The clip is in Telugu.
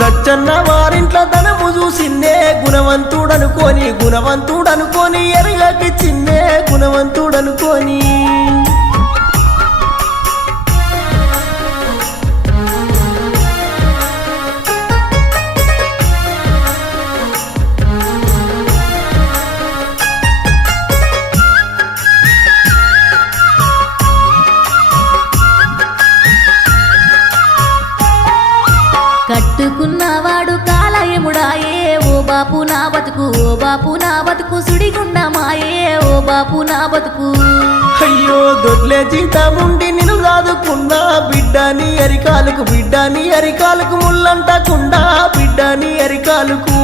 దచ్చన్న వారింట్లో ధనము చూసిందే గుణవంతుడనుకోని ఎరగకి చిన్నే గుణవంతుడనుకోని కట్టుకున్నవాడు కాలయముడాయే ఓ బాపు నా బతుకు సుడిగుండమాయే ఓ బాపు నా బతుకు అయ్యో దొడ్లే జీతముండి నిన్ను సాదుకున్నా బిడ్డని అరికాలకు ముల్లంటకుండా బిడ్డని అరికాలకు